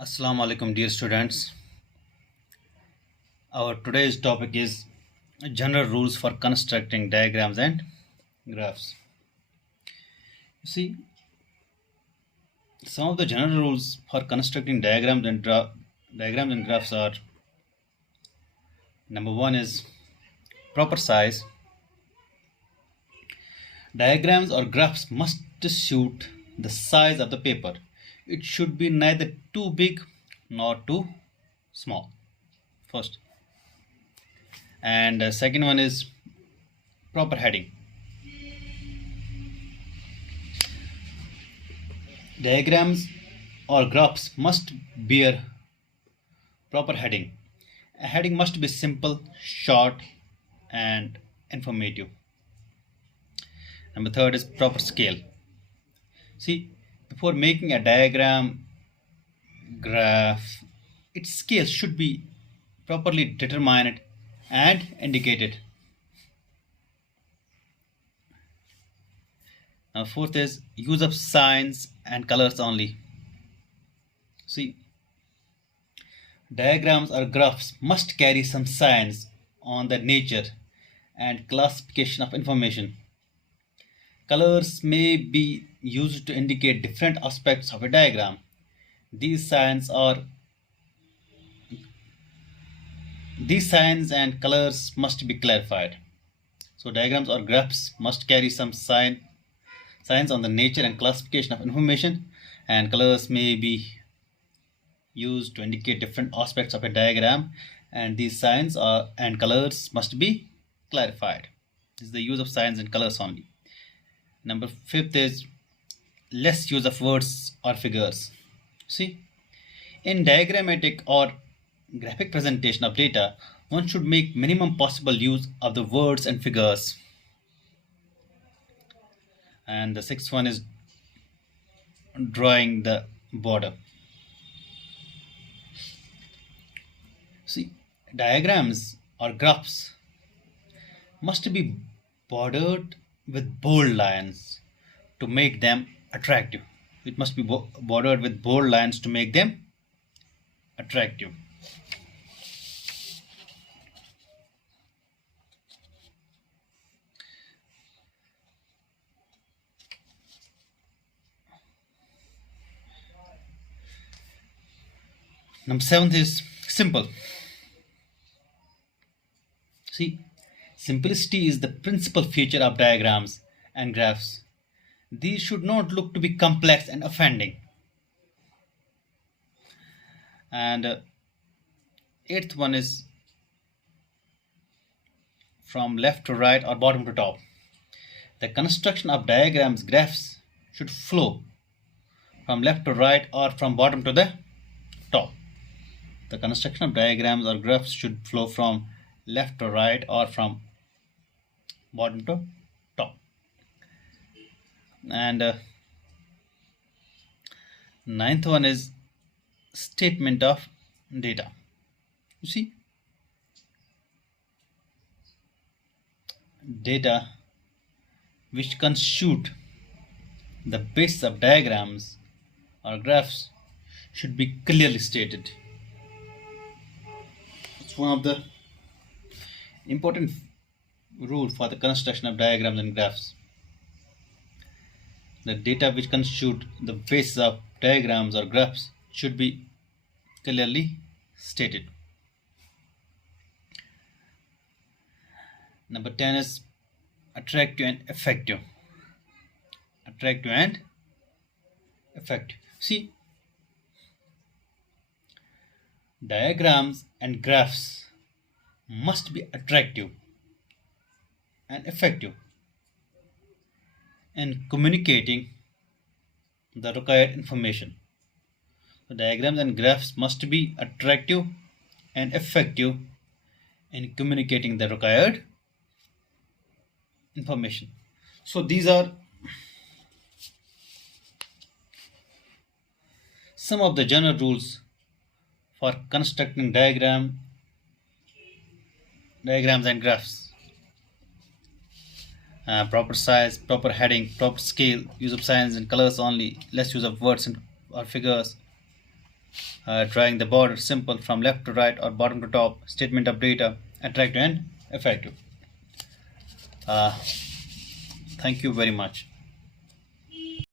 Assalamu alaikum, dear students. Our today's topic is general rules for constructing diagrams and graphs. You see, some of the general rules for constructing diagrams and graphs are: number one is proper size. Diagrams or graphs must suit the size of the paper. It should be neither too big nor too small. First, and second one is proper heading. Diagrams or graphs must bear proper heading. A heading must be simple, short, and informative. Number third is proper scale. See, before making a diagram, graph, its scale should be properly determined and indicated. Now, fourth is use of signs and colors only. See, diagrams or graphs must carry some signs on the nature and classification of information. Colors may be used to indicate different aspects of a diagram. These signs are these signs and colors must be clarified. So diagrams or graphs must carry some signs on the nature and classification of information, and colors may be used to indicate different aspects of a diagram, and these signs and colors must be clarified. This is the use of signs and colors only. Number fifth is less use of words or figures. See, in diagrammatic or graphic presentation of data, one should make minimum possible use of the words and figures. And the sixth one is drawing the border. See, diagrams or graphs must be bordered with bold lines to make them attractive. It must be bordered with bold lines to make them attractive. Number seventh is simple. See, simplicity is the principal feature of diagrams and graphs. These should not look to be complex and offending. And eighth one is from left to right or bottom to top. The construction of diagrams, graphs should flow from left to right or from bottom to the top. The construction of diagrams or graphs should flow from left to right or from bottom to top. And ninth one is statement of data. You see, data which constitute the basis of diagrams or graphs should be clearly stated. It's one of the important rule for the construction of diagrams and graphs. The data which constitute the basis of diagrams or graphs should be clearly stated. Number 10 is attractive and effective. Attractive and effective. See, diagrams and graphs must be attractive and effective in communicating the required information. The diagrams and graphs must be attractive and effective in communicating the required information. So these are some of the general rules for constructing diagrams and graphs. Proper size, proper heading, proper scale, use of signs and colors only, less use of words or figures, drawing the border simple from left to right or bottom to top, statement of data, attractive and effective. Uh, Thank you very much.